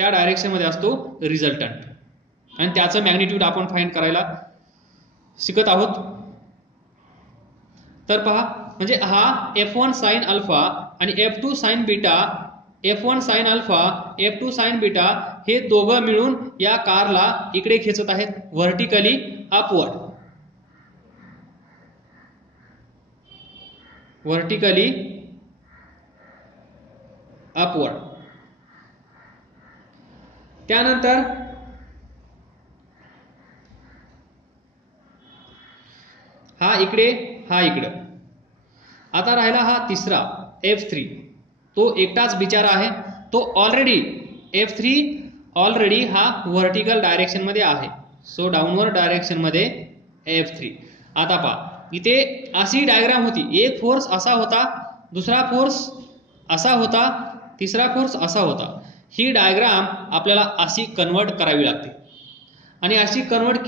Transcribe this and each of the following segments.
त्या डायरेक्शन मध्ये असतो रिझल्टंट आणि त्याचं मॅग्निट्यूड आपण फाइंड करायला शिकत आहोत. तर पहा म्हणजे हा F1 साइन अल्फा आणि F2 sign beta, F1 sine alpha F2 sign beta हे दोघं मिळून या कारला इकडे खेचत आहेत व्हर्टिकली अपवर्ड, व्हर्टिकली अपवर्ड. त्यानंतर हा इकडे हा इकडं. आता राहिला हा तिसरा F3, तो एकटाच बिचारा आहे. तो ऑलरेडी F3 ऑलरेडी हा व्हर्टिकल डायरेक्शन मध्ये आहे. सो डाऊनवर्ड डायरेक्शन मध्ये F3. आता पहा इथे अशी डायग्राम होती, एक फोर्स असा होता, दुसरा फोर्स असा होता, तिसरा फोर्स असा होता. ही डायग्राम आपल्याला अशी कन्वर्ट करावी लागते आणि अशी कन्वर्ट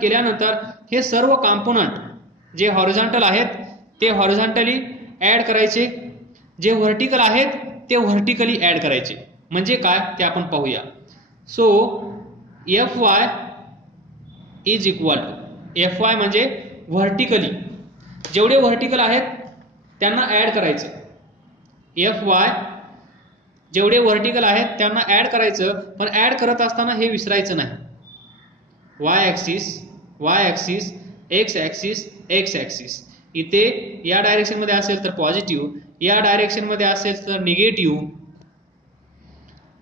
केल्यानंतर हे सर्व कंपोनंट जे हॉरिझॉन्टल आहेत ते हॉरिझॉन्टली ऍड करायचे, जे व्हर्टिकल आहेत ते व्हर्टिकली ऍड करायचे. म्हणजे काय ते आपण पाहूया. So Fy is equal to, Fy म्हणजे व्हर्टिकली जेवढे व्हर्टिकल आहेत त्यांना ऍड करायचं. Fy जेवढे व्हर्टिकल आहेत त्यांना ऍड करायचं, पण ऍड करत असताना हे विसरायचं नाही. y axis, x axis. इथे या डायरेक्शन मध्ये असेल तर पॉझिटिव्ह, या डायरेक्शन मध्ये असेल तर निगेटिव्ह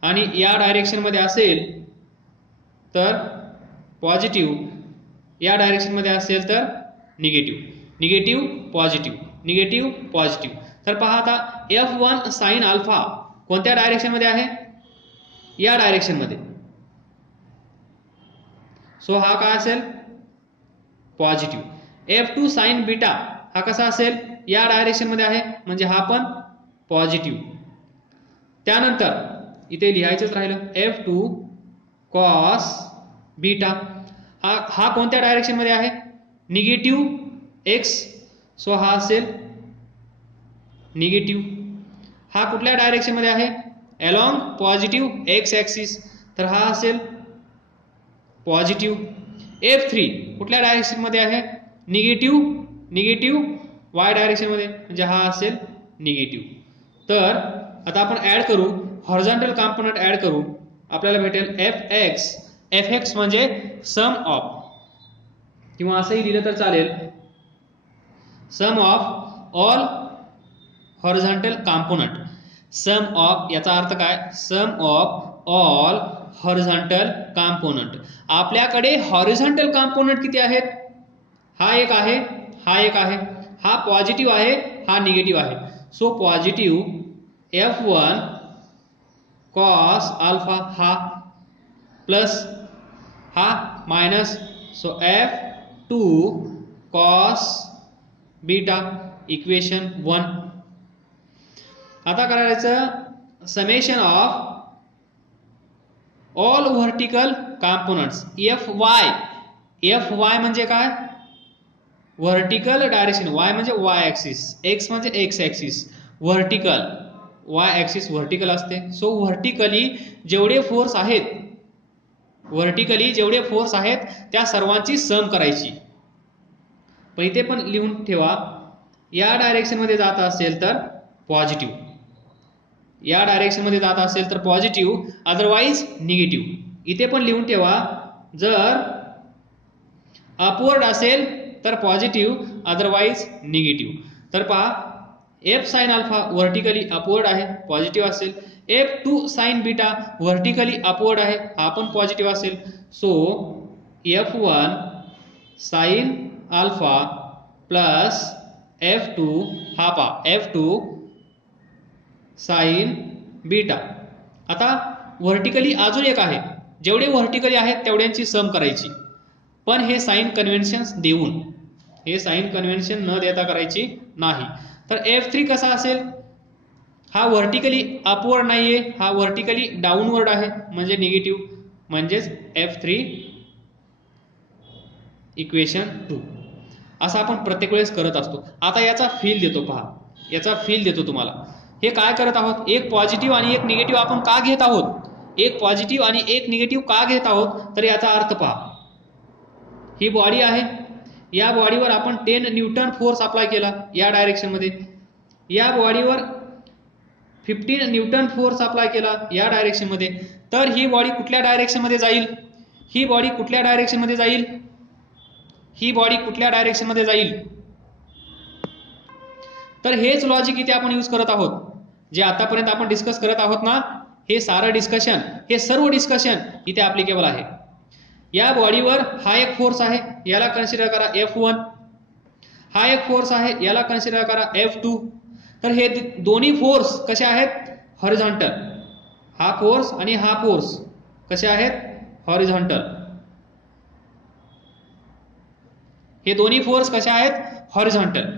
आणि या डायरेक्शन मध्ये असेल तर पॉझिटिव्ह, या डायरेक्शन मध्ये असेल तर निगेटिव्ह पॉझिटिव्ह. तर पहा आता F1 साइन अल्फा कोणत्या डायरेक्शन मध्ये आहे? या डायरेक्शन मध्ये. सो हा काय असेल? पॉझिटिव्ह. F2 साइन बीटा हा कसा असेल? या डायरेक्शन मध्ये आहे म्हणजे हा पण पॉझिटिव्ह. त्यानंतर इथे लिहायचंच राहिलं F2 कॉस बीटा हा कोणत्या डायरेक्शन मध्ये आहे? Negative x. सो हा असेल निगेटिव्ह. हा कुठल्या डायरेक्शन मध्ये आहे? Along positive x axis. तर हा असेल पॉझिटिव्ह. F3 कुठल्या डायरेक्शन मध्ये आहे? निगेटिव्ह y डायरेक्शन मध्ये म्हणजे हा असेल निगेटिव्ह. तर आता आपण ऍड करू, हॉरिझॉन्टल कंपोनंट ऍड करू. आपल्याला भेटेल Fx म्हणजे सम ऑफ, किंवा असंही लिहिलं तर चालेल, sum of all horizontal component. Sum of याचा अर्थ काय? Sum of all horizontal component. आपल्याकडे हॉरिझॉन्टल कंपोनंट किती आहेत? हा एक आहे, हा एक आहे, हा पॉझिटिव्ह आहे, हा निगेटिव्ह आहे. So positive F1 cos alpha हा प्लस हा minus, so F2 cos beta equation 1. आता करायचं summation of all vertical components Fy म्हणजे काय? Vertical direction. y म्हणजे y ऍक्सिस, x म्हणजे x axis, vertical y axis vertical असते. सो व्हर्टिकली जेवढे फोर्स आहेत त्या सर्वांची सम करायची. पण इथे पण लिहून ठेवा, या डायरेक्शन मध्ये जात असेल तर पॉझिटिव्ह, या डायरेक्शन मध्ये जात असेल तर पॉझिटिव्ह, अदरवाइज निगेटिव्ह. इथे पण लिहून ठेवा, जर अपवर्ड असेल तर पॉझिटिव्ह, अदरवाइज निगेटिव्ह. तर पहा F sine alpha vertically upward आहे, पॉझिटिव्ह असेल. F2 sign beta vertically upward आहे, हा पण पॉझिटिव्ह असेल. So F1 sine alpha plus F2 हा पहा F2 साइन बीटा. आता व्हर्टिकली अजून एक आहे, जेवढे व्हर्टिकली आहेत तेवढ्यांची सम करायची, पण हे साइन कन्व्हेन्शन देऊन, हे साइन कन्व्हेन्शन न देता करायची नाही. तर F3 कसा असेल? हा व्हर्टिकली अपवर्ड नाहीये, हा व्हर्टिकली डाऊनवर्ड आहे म्हणजे निगेटिव्ह, म्हणजेच F3 इक्वेशन 2. असं आपण प्रत्येक वेळेस करत असतो. आता याचा फील देतो, पहा याचा फील देतो तुम्हाला. हे काय करत आहोत, एक पॉझिटिव्ह आणि एक निगेटिव्ह आपण का घेत आहोत, एक पॉझिटिव्ह आणि एक निगेटिव्ह का घेत आहोत, तर याचा अर्थ पहा. ही बॉडी आहे, या बॉडीवर आपण 10 न्यूटन फोर्स अप्लाय केला या डायरेक्शन मध्ये, या बॉडीवर 15 न्यूटन फोर्स अप्लाय केला या डायरेक्शन मध्ये, तर ही बॉडी कुठल्या डायरेक्शन मध्ये जाईल, ही बॉडी कुठल्या डायरेक्शन मध्ये जाईल, ही बॉडी कुठल्या डायरेक्शन मध्ये जाईल. तर हेच लॉजिक इथे आपण यूज करत आहोत, जे आतापर्यंत आपण डिस्कस करत आहोत ना, हे सारं डिस्कशन, हे सर्व डिस्कशन इथे ऍप्लिकेबल आहे. या बॉडीवर हा एक फोर्स आहे, याला कन्सिडर करा F1, हा एक फोर्स आहे, याला कन्सिडर करा F2. तर हे दोन्ही फोर्स कसे आहेत, हॉरिझॉन्टल. हा फोर्स आणि हा फोर्स कसे आहेत, हॉरिझॉन्टल. हे दोन्ही फोर्स कसे आहेत, हॉरिझॉन्टल.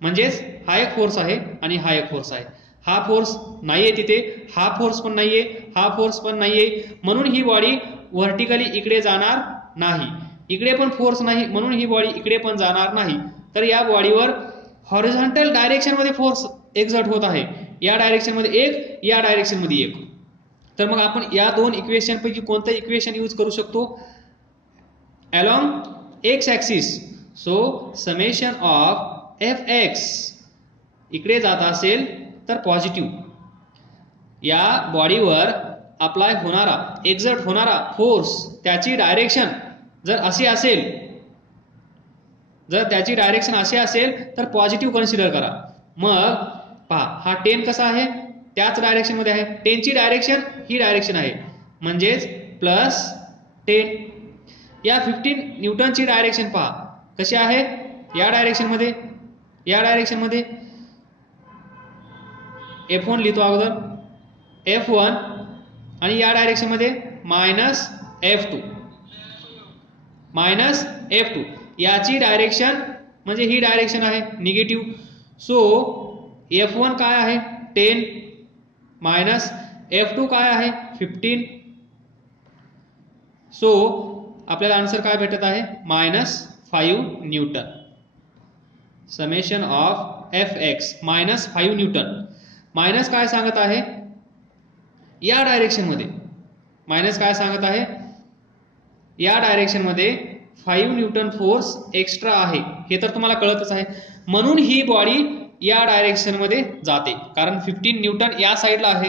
म्हणजेच हा एक फोर्स आहे आणि हा एक फोर्स आहे. हा फोर्स नाहीये तिथे, हा फोर्स पण नाहीये, हा फोर्स पण नाहीये, म्हणून ही बॉडी व्हर्टिकली इकडे जाणार नाही. इकडे पण फोर्स नाही, म्हणून ही बॉडी इकडे पण जाणार नाही. तर या बॉडीवर हॉरिझॉन्टल डायरेक्शन मध्ये फोर्स एक्झर्ट होत आहे, या डायरेक्शन मध्ये एक, या डायरेक्शन मध्ये एक. तर मग आपण या दोन इक्वेशन पैकी कोणतं इक्वेशन यूज करू शकतो, along x axis. So summation of Fx इकडे जात असेल तर पॉझिटिव्ह, या बॉडीवर अप्लाय होणारा, एक्झर्ट होणारा फोर्स, त्याची डायरेक्शन जर अशी असेल, जर त्याची डायरेक्शन अशी असेल तर पॉझिटिव्ह कन्सिडर करा. मग पहा हा 10 कसा आहे, त्याच डायरेक्शन मध्ये आहे, 10 ची डायरेक्शन ही डायरेक्शन आहे, म्हणजेच +10. या 15 न्यूटनची डायरेक्शन पहा कशी आहे, या डायरेक्शन मध्ये, या डायरेक्शन मध्ये. F1 लिहितो अगोदर, F1, आणि या डायरेक्शन मध्ये -F2, -F2. याची डायरेक्शन म्हणजे ही डायरेक्शन आहे निगेटिव्ह. सो F1 काय आहे 10 मायनस F2 काय आहे 15. सो आपल्याला आन्सर काय भेटत आहे, -5 Newton. Summation of Fx -5 Newton. Minus काय सांगत आहे, या डायरेक्शन मध्ये, मायनस काय सांगत आहे, या डायरेक्शन मध्ये 5 न्यूटन फोर्स एक्स्ट्रा आहे, हे तर तुम्हाला कळतच आहे. म्हणून ही बॉडी या डायरेक्शन मध्ये जाते, कारण 15 न्यूटन या साईडला आहे,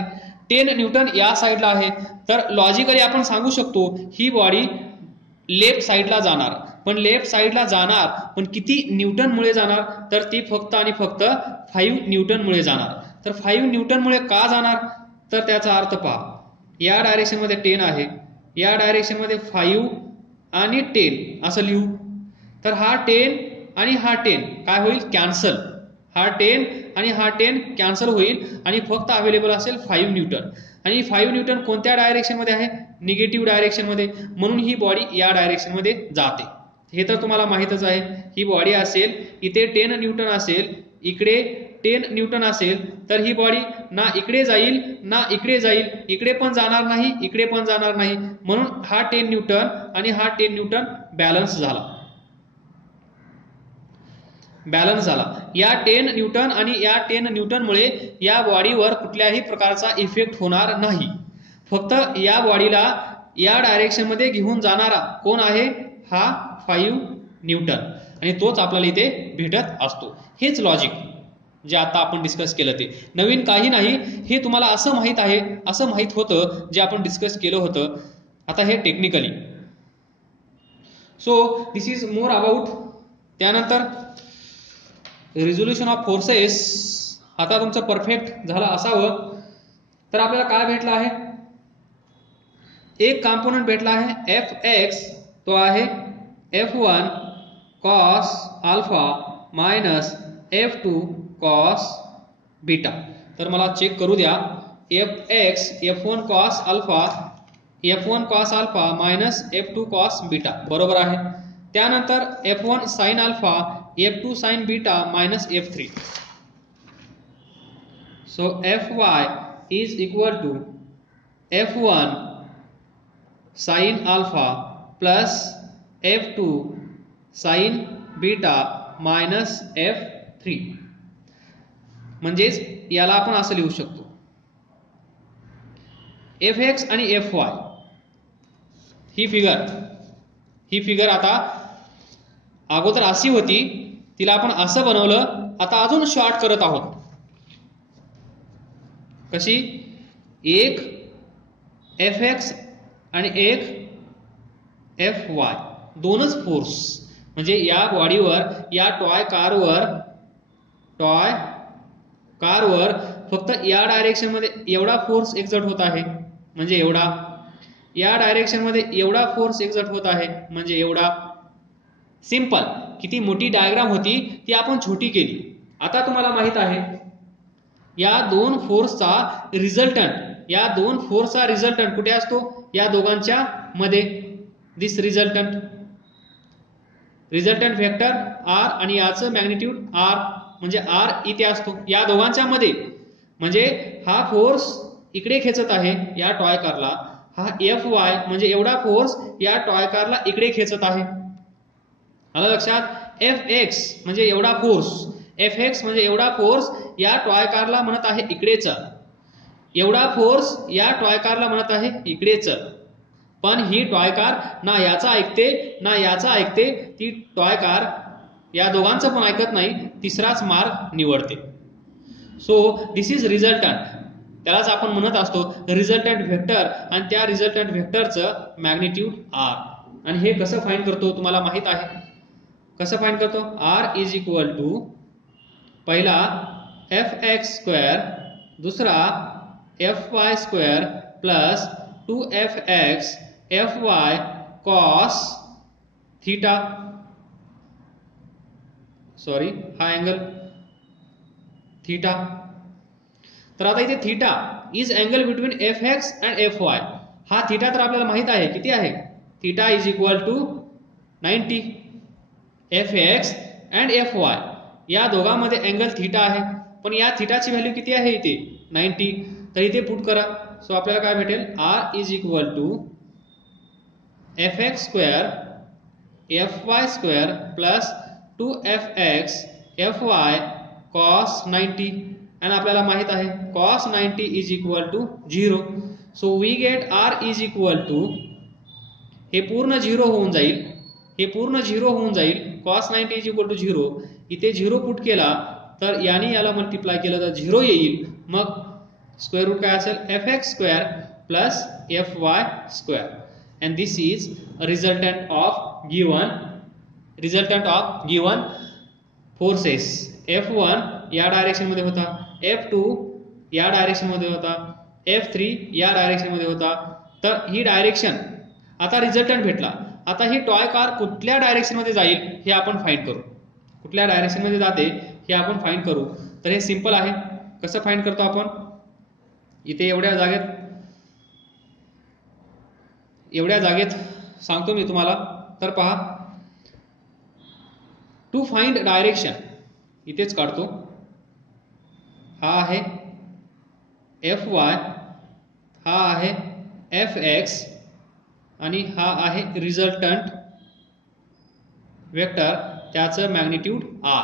10 न्यूटन या साईडला आहे. तर लॉजिकली आपण सांगू शकतो ही बॉडी लेफ्ट साईडला जाणार. पण लेफ्ट साईडला जाणार, पण किती न्यूटन मुळे जाणार, तर ती फक्त आणि फक्त 5 न्यूटन मुळे जाणार. तर 5 न्यूटन मुळे का जाणार, तर त्याचा अर्थ पहा, या डायरेक्शन मध्ये 10 आहे, या डायरेक्शन मध्ये 5 आणि 10 असं लिहू. तर हा 10 आणि हा 10 काय होईल, कॅन्सल. हा 10 आणि हा 10 कॅन्सल होईल आणि फक्त अवेलेबल असेल 5 न्यूटन. आणि 5 न्यूटन कोणत्या डायरेक्शन मध्ये आहे, निगेटिव्ह डायरेक्शन मध्ये, म्हणून ही बॉडी या डायरेक्शन मध्ये जाते. हे तर तुम्हाला माहितच आहे. ही बॉडी असेल, इथे 10 न्यूटन असेल, इकडे 10 न्यूटन असेल, तर ही बॉडी ना इकडे जाईल ना इकडे जाईल, इकडे पण जाणार नाही, इकडे पण जाणार नाही, म्हणून हा 10 न्यूटन आणि हा 10 न्यूटन बॅलन्स झाला, बॅलन्स झाला. या 10 न्यूटन आणि या 10 न्यूटन मुळे या बॉडीवर कुठल्याही प्रकारचा इफेक्ट होणार नाही. फक्त या बॉडीला या डायरेक्शन मध्ये घेऊन जाणारा कोण आहे, हा 5 न्यूटन, आणि तोच आपल्याला इथे भेटत असतो. हेच लॉजिक जे आता आपण डिस्कस केलं, ते नवीन काही नाही. हे तुम्हाला असं माहित आहे, असं माहित होतं जे आपण डिस्कस केलं होतं. आता हे technically. So this is more about. त्यानंतर रिझोल्युशन ऑफ फोर्सेस. आता तुमचं परफेक्ट झालं असावं. तर आपल्याला काय भेटलं आहे, एक कंपोनेंट भेटला आहे Fx, तो आहे F1 cos alpha minus F2 cos beta. तर मला चेक करू द्या, Fx F1 cos alpha minus F2 cos beta बरोबर आहे. त्यानंतर F1 sin alpha F2 sin beta minus F3. So Fy is equal to F1 sin alpha plus F2 sin beta minus F3. म्हणजेच याला आपण असं लिहू शकतो, Fx आणि Fy ही फिगर आता अगोदर अशी होती, तिला आपण असं बनवलं, आता अजून शॉर्ट करत आहोत. कशी? एक Fx आणि एक Fy, दोनच फोर्स, म्हणजे या बॉडीवर, या टॉय कारवर फक्त या डायरेक्शन मध्ये एवढा फोर्स एक्झर्ट होत आहे, म्हणजे एवढा. या डायरेक्शन मध्ये एवढा फोर्स एक्झर्ट होत आहे, म्हणजे एवढा. सिंपल. किती मोठी डायग्राम होती ती आपण छोटी केली. आता तुम्हाला माहित आहे या दोन फोर्सचा रिझल्टंट कुठे असतो? या दोघांच्या मध्ये. दिस रिझल्टंट वेक्टर R आणि याचं मॅग्निट्यूड R, म्हणजे R इथे असतो या दोघांच्या मध्ये. म्हणजे हा फोर्स इकडे खेचत आहे या टॉय कारला, हा Fy म्हणजे एवढा फोर्स या टॉय कारला इकडे खेचत आहे. आलं लक्षात? Fx म्हणजे एवढा फोर्स या टॉय कारला म्हणत आहे इकडे चल, एवढा फोर्स या टॉय कारला म्हणत आहे इकडे चल. पण ही टॉय कार ना याचा ऐकते ना याचा ऐकते, ती टॉय कार या दोघांचं पण ऐकत नाही, तिसराच मार्ग निवडते. So this is resultant. त्यालाच आपण म्हणत असतो रिझल्टंट व्हेक्टर, आणि त्या रिझल्टंट व्हेक्टरचं मॅग्निट्यूड R. आणि हे कसं फाइंड करतो तुम्हाला माहित आहे? कसं फाइंड करतो? R इज इक्वल टू पहिला Fx², दुसरा Fy² plus 2Fx Fy cos theta, sorry हा अँगल थीटा. तर आता इथे theta is angle between Fx and Fy. हा थीटा तर आपल्याला माहित आहे किती आहे? Theta is equal to 90. Fx and Fy या दोघांमध्ये अँगल थीटा आहे, पण या थीटाची व्हॅल्यू किती आहे इथे? 90. तर इथे पुट करा. सो आपल्याला काय भेटेल? R is equal to Fx² Fy² plus 2Fx Fy cos 90. आणि आपल्याला माहित आहे cos 90 is equal to 0. So we get R is equal to, हे पूर्ण 0 होऊन जाईल, cos 90 इज इक्वल टू 0. इथे 0 पुट केला तर याने याला मल्टिप्लाय केलं तर 0 येईल. मग स्क्वेअर रूट काय असेल? Fx² plus Fy². and this is a resultant of given forces. F1 या डायरेक्शन मध्ये होता, F2 या डायरेक्शन मध्ये होता, F3 या डायरेक्शन मध्ये होता. तर ही डायरेक्शन, आता रिझल्टंट भेटला. आता ही टॉय कार कुठल्या डायरेक्शन मध्ये जाईल हे आपण फाइंड करू. कुठल्या डायरेक्शन मध्ये जाते हे आपण फाइंड करू. तर हे सिंपल आहे. कसं फाइंड करतो आपण? इथे एवढ्या जागेत सांगतो मी तुम्हाला. तर पहा, टू फाइंड डायरेक्शन इथेच काढतो. हा आहे Fy, हा आहे Fx आणि हा आहे रिझल्टंट वेक्टर, त्याचं मॅग्निट्यूड R.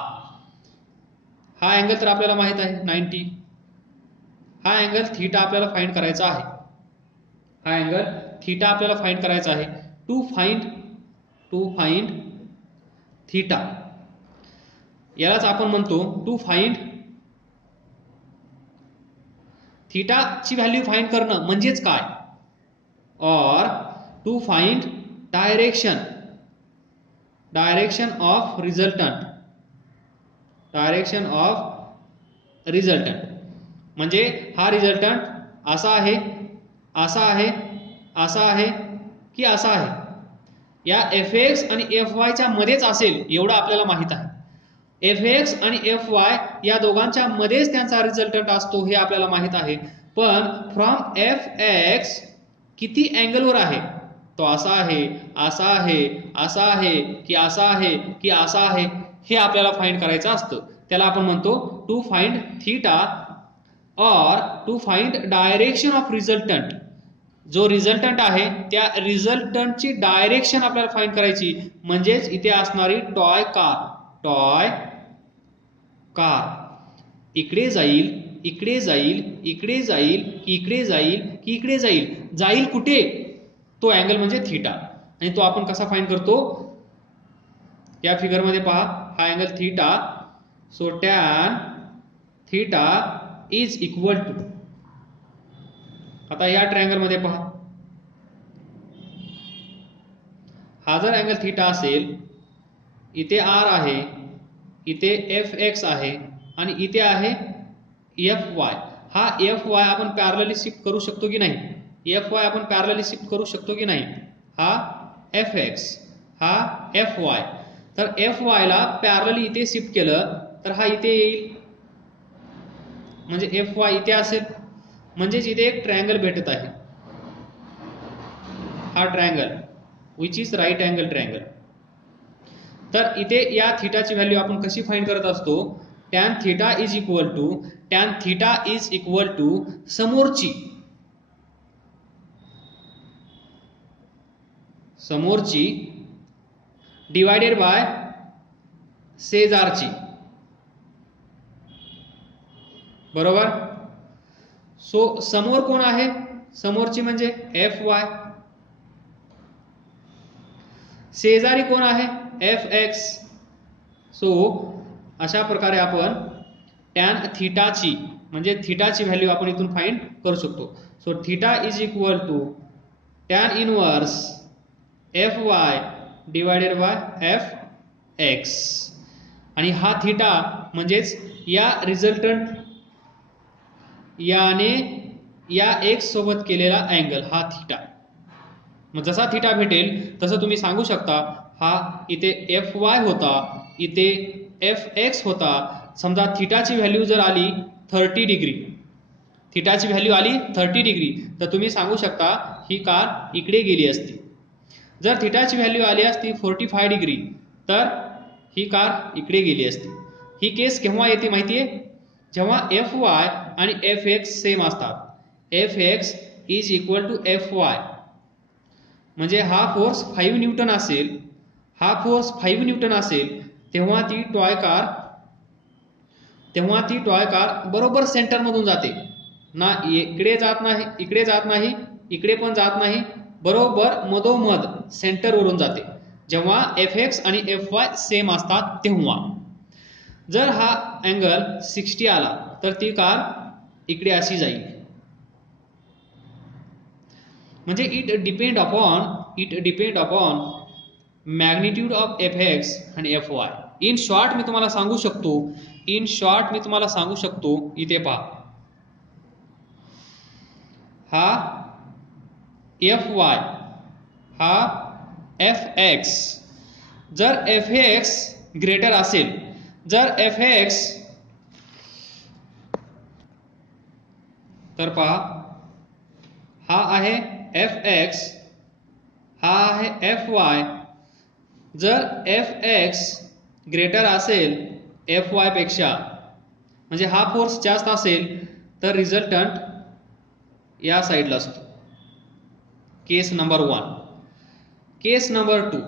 हा अँगल तर आपल्याला माहित आहे 90. हा अँगल थीटा आपल्याला फाइंड करायचा आहे. टू फाइंड थीटा, यालाच आपण म्हणतो टू फाइंड थीटा ची व्हॅल्यू फाइंड करणं म्हणजेच काय? Or to find direction of resultant. म्हणजे हा रिझल्टंट असा आहे की असा आहे. या Fx आणि Fy च्या मध्येच असेल एवढं आपल्याला माहित आहे. Fx आणि Fy या दोघांच्या मध्येच त्यांचा रिझल्टंट असतो हे आपल्याला माहित आहे. पण फ्रॉम Fx किती अँगलवर आहे? तो असा आहे की असा आहे हे आपल्याला फाइंड करायचं असतं. त्याला आपण म्हणतो to find theta or to find direction of resultant. जो रिझल्टंट आहे त्या रिझल्टंटची डायरेक्शन आपल्याला फाइंड करायची. म्हणजेच इथे असणारी टॉय कार इकडे जाईल, इकडे जाईल, इकडे जाईल, की इकडे जाईल, की इकडे जाईल, जाईल कुठे? तो अँगल म्हणजे थीटा. आणि तो आपण कसा फाइंड करतो? या फिगर मध्ये पहा, हा angle theta. So tan theta is equal to, आता या ट्रायंगल मध्ये पहा, हा जर अँगल थीटा असेल, इथे आर आहे, इथे एफ एक्स आहे आणि इथे आहे एफ वाय. हा एफ वाय आपण पॅरलली शिफ्ट करू शकतो की नाही? एफ वाय आपण पॅरलली शिफ्ट करू शकतो की नाही? हा एफ एक्स, हा एफ वाय. तर एफ वाय ला पॅरलली इथे शिफ्ट केलं तर हा इथे येईल, म्हणजे एफ वाय इथे असेल, म्हणजेच इथे एक ट्रायंगल भेटत आहे. हा triangle which is right angle triangle. तर इथे या थीटाची व्हॅल्यू आपण कशी फाइंड करत असतो? Tan theta is equal to, tan theta is equal to समोरची, समोरची डिवायडेड बाय शेजारची, बरोबर. सो समोर कोण आहे? समोरची म्हणजे एफ वाय. शेजारी कोण आहे? F x. सो अशा प्रकारे आपण टॅन थीटाची म्हणजे थीटाची व्हॅल्यू आपण इथून फाइंड करू शकतो. So theta is equal to tan inverse F y divided by F x. आणि हा थीटा म्हणजेच या रिझल्टंट याने या एक्स सोबत केलेला अँगल, हा थीटा. मग जसा थीटा भेटेल तसं तुम्ही सांगू शकता, हा इथे एफ वाय होता, इथे एफ एक्स होता. समजा थीटाची व्हॅल्यू जर आली 30 डिग्री, थीटाची व्हॅल्यू आली 30 डिग्री, तर तुम्ही सांगू शकता ही कार इकडे गेली असती. जर थीटाची व्हॅल्यू आली असती 45 डिग्री, तर ही कार इकडे गेली असती. ही केस केव्हा येते माहितीये? जेव्हा एफ वाय आणि एफ एक्स सेम असतात. F x is equal to F y, म्हणजे हा फोर्स 5 न्यूटन असेल, हा फोर्स 5 न्यूटन असेल, तेव्हा ती टॉय कार बरोबर सेंटर मधून जाते ना. इकडे जात नाही, इकडे जात नाही, इकडे पण जात नाही, बरोबर मधोमध सेंटर वरून जाते. जेव्हा एफ एक्स आणि एफ वाय सेम असतात तेव्हा. जर हा अँगल 60 आला तर ती कार इकडे अशी जाईल. म्हणजे it depend upon magnitude of F x आणि एफ वाय. इन शॉर्ट मी तुम्हाला सांगू शकतो, इथे पहा, हा एफ वाय, हा एफ एक्स. जर एफ एक्स ग्रेटर असेल, जर एफ एक्स, तर पहा हा आहे एफ एक्स, हा आहे एफ वाय. जर एफ एक्स ग्रेटर असेल एफ वाय पेक्षा, म्हणजे हा फोर्स जास्त असेल, तर रिझल्टंट या साईडला असतो. केस नंबर 1. केस नंबर 2,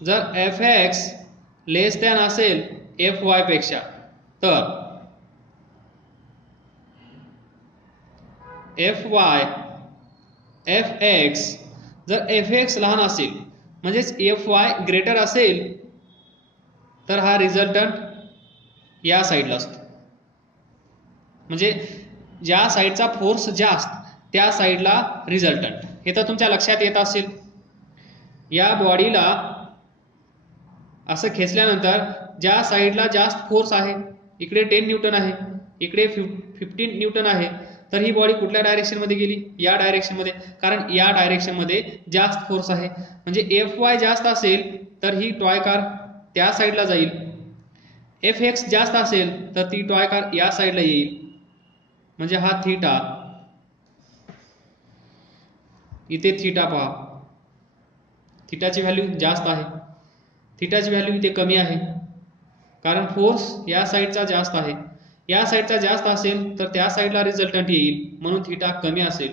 जर एफ एक्स लेस दॅन असेल एफ वाय पेक्षा, तर एफ वाय एफ एक्स, जर एफ एक्स लहान असेल म्हणजेच एफ वाय ग्रेटर असेल, तर हा रिझल्टंट या साईडला असतो. म्हणजे ज्या साईडचा फोर्स जास्त त्या साईडला रिझल्टंट. हे तर तुमच्या लक्षात येत असेल. या बॉडीला असं खेचल्यानंतर ज्या साईडला जास्त फोर्स आहे, इकडे 10 न्यूटन आहे, इकडे 15 न्यूटन आहे, तर ही बॉडी कुठल्या डायरेक्शन मध्ये गेली? या डायरेक्शन मध्ये, कारण या डायरेक्शन मध्ये जास्त फोर्स आहे. म्हणजे एफ वाय जास्त असेल तर ही टॉय कार त्या साईडला जाईल. एफ एक्स जास्त असेल तर ती टॉय कार या साईडला येईल. म्हणजे हा थीटा, इथे थीटा पहा, थीटाची व्हॅल्यू जास्त आहे, थीटाची व्हॅल्यू इथे कमी आहे, कारण फोर्स या साईडचा जास्त आहे. या साईडचा जास्त असेल तर त्या साईडला रिझल्टंट येईल, म्हणून थीटा कमी असेल.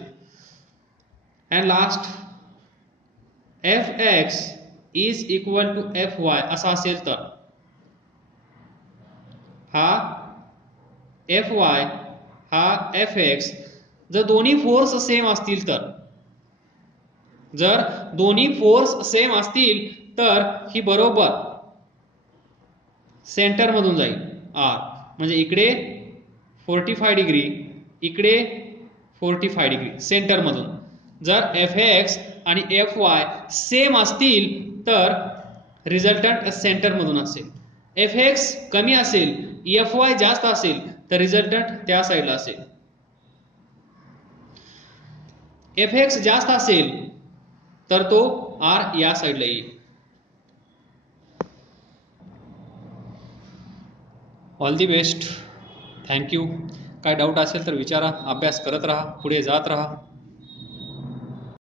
And last, F x is equal to F y असा असेल तर हा एफ वाय हा एफ एक्स जर दोन्ही फोर्स सेम असतील तर, जर दोन्ही फोर्स सेम असतील तर ही बरोबर सेंटर मधून जाईल आर, म्हणजे इकडे 45 डिग्री, इकडे 45 डिग्री सेंटर मधून. जर एफ एक्स आणि एफ वाय सेम असतील तर रिझल्टंट सेंटर मधून असेल. एफ एक्स कमी असेल, एफ वाय जास्त असेल तर रिझल्टंट त्या साईडला असेल. एफ एक्स जास्त असेल तर तो आर या साईडला येईल. All the best. थँक्यू. काय डाऊट असेल तर विचारा. अभ्यास करत राहा, पुढे जात राहा.